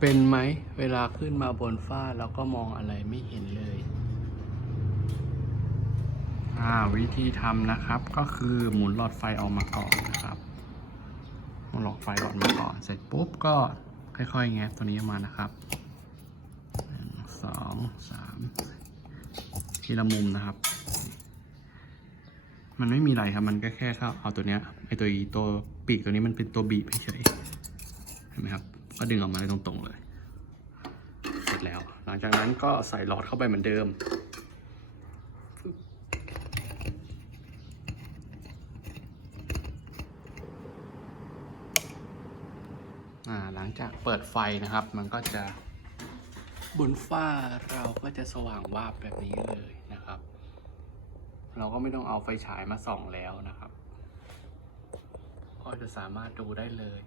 เป็นไหมเวลาขึ้นมาบนฟ้าแล้วก็มองอะไรไม่เห็นเลยวิธีทำนะครับก็คือหมุนหลอดไฟออกมาก่อนนะครับหมุนหลอดไฟออกมาก่อน เสร็จปุ๊บก็ค่อยๆแงะตัวนี้มานะครับหนึ่งสองสามทีละมุมนะครับ มันไม่มีอะไรครับมันก็แค่เข้าเอาตัวเนี้ยไอตัวตัวปีกตัวนี้มันเป็นตัวบีบเฉยเห็นไหมครับ ก็ดึงออกมาได้ตรงๆเลย เสร็จแล้ว หลังจากนั้นก็ใส่หลอดเข้าไปเหมือนเดิมอ่าหลังจากเปิดไฟนะครับ มันก็จะบนฝ้าเราก็จะสว่างวาบแบบนี้เลยนะครับ เราก็ไม่ต้องเอาไฟฉายมาส่องแล้วนะครับ ก็จะสามารถดูได้เลย